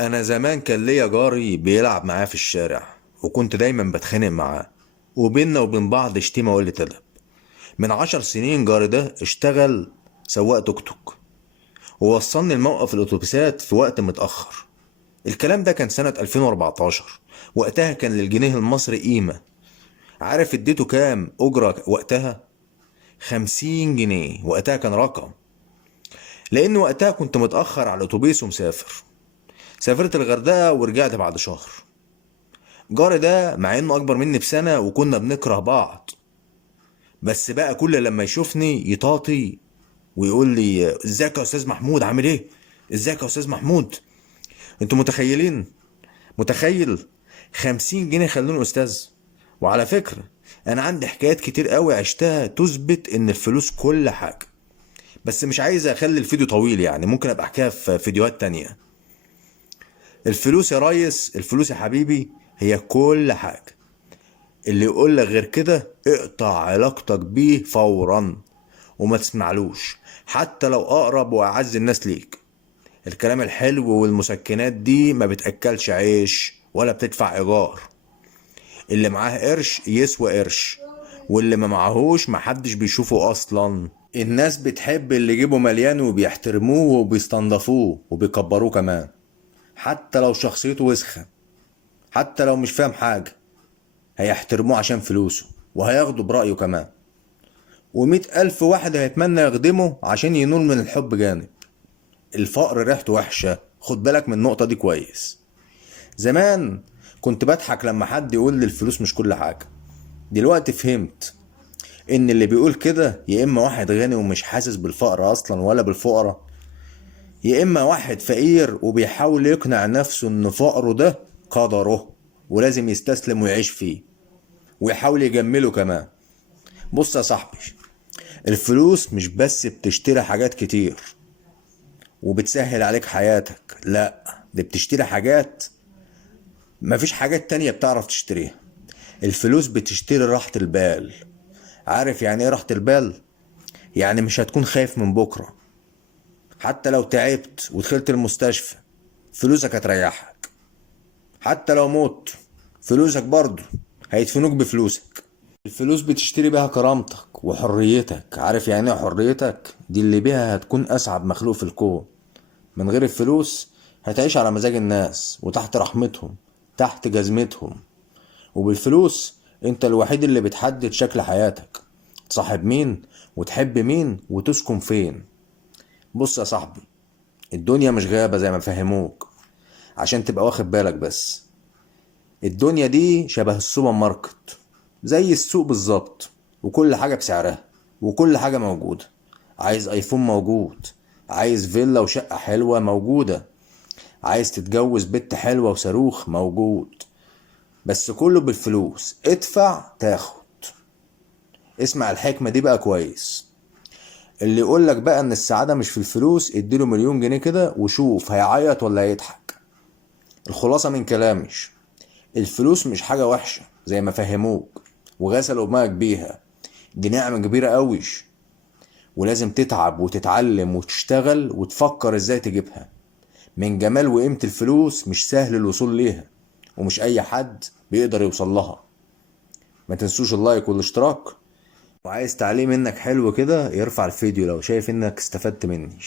انا زمان كان ليا جاري بيلعب معاه في الشارع، وكنت دايما بتخانق معاه، وبيننا وبين بعض شتيمة وقلة ادب. من 10 سنين جاري ده اشتغل سواق توك توك، ووصلني الموقف الاتوبيسات في وقت متأخر. الكلام ده كان سنة 2014. وقتها كان للجنيه المصري قيمة. عارف اديته كام أجرة وقتها؟ 50 جنيه. وقتها كان رقم، لأن وقتها كنت متأخر على الأتوبيس ومسافر. سافرت الغردقة ورجعت بعد شهر. جاري ده مع انه اكبر مني بسنة وكنا بنكره بعض، بس بقى كل لما يشوفني يطاطي ويقول لي ازيك يا استاذ محمود، عامل ايه؟ ازيك يا استاذ محمود؟ انتوا متخيلين؟ متخيل؟ 50 جنيه خلوني استاذ. وعلى فكرة، انا عندي حكايات كتير قوي عشتها تثبت ان الفلوس كل حاجة، بس مش عايز اخلي الفيديو طويل، يعني ممكن ابقى احكيها في فيديوهات تانية. الفلوس يا ريس، الفلوس يا حبيبي، هي كل حاجة. اللي يقول لك غير كده اقطع علاقتك بيه فورا، وما تسمعلوش، حتى لو اقرب واعز الناس ليك. الكلام الحلو والمسكنات دي ما بتاكلش عيش ولا بتدفع ايجار. اللي معاه قرش يسوى قرش، واللي ما معهوش محدش بيشوفه اصلا. الناس بتحب اللي جيبه مليان وبيحترموه وبيستنضفوه وبيكبروه كمان، حتى لو شخصيته وسخة، حتى لو مش فاهم حاجة، هيحترموه عشان فلوسه وهياخدوا برأيه كمان. ومئة ألف واحد هيتمنى يخدمه عشان ينول من الحب جانب. الفقر ريحته وحشة، خد بالك من النقطة دي كويس. زمان كنت بضحك لما حد يقول لي الفلوس مش كل حاجة. دلوقتي فهمت ان اللي بيقول كده يا اما واحد غني ومش حاسس بالفقر اصلا ولا بالفقرة، يا اما واحد فقير وبيحاول يقنع نفسه ان فقره ده قدره ولازم يستسلم ويعيش فيه، ويحاول يجمله كمان. بص يا صاحبي، الفلوس مش بس بتشتري حاجات كتير وبتسهل عليك حياتك، لا، دي بتشتري حاجات مفيش حاجات تانية بتعرف تشتريها. الفلوس بتشتري راحة البال. عارف يعني ايه راحة البال؟ يعني مش هتكون خايف من بكرة. حتى لو تعبت ودخلت المستشفى، فلوسك هتريحك. حتى لو موت، فلوسك برضو هيدفنوك بفلوسك. الفلوس بتشتري بيها كرامتك وحريتك. عارف يعني ايه حريتك؟ دي اللي بيها هتكون اسعد مخلوق في الكون. من غير الفلوس هتعيش على مزاج الناس وتحت رحمتهم، تحت جزمتهم. وبالفلوس انت الوحيد اللي بتحدد شكل حياتك، تصاحب مين وتحب مين وتسكن فين. بص يا صاحبي، الدنيا مش غابة زي ما فهموك، عشان تبقى واخد بالك بس. الدنيا دي شبه السوبر ماركت، زي السوق بالظبط، وكل حاجة بسعرها، وكل حاجة موجودة. عايز ايفون موجود، عايز فيلا وشقة حلوة موجودة، عايز تتجوز بنت حلوة وصاروخ موجود. بس كله بالفلوس، ادفع تاخد. اسمع الحكمة دي بقى كويس. اللي يقولك بقى ان السعادة مش في الفلوس، اديله 1,000,000 جنيه كده وشوف هيعيط ولا هيضحك. الخلاصة من كلامش، الفلوس مش حاجة وحشة زي ما فهموك وغسلوا دماغك بيها. دي نعمة كبيرة قويش، ولازم تتعب وتتعلم وتشتغل وتفكر ازاي تجيبها. من جمال وقيمة الفلوس مش سهل الوصول ليها، ومش اي حد بيقدر يوصل لها. ما تنسوش اللايك والاشتراك. وعايز تعليق منك حلو كده يرفع الفيديو لو شايف انك استفدت مني.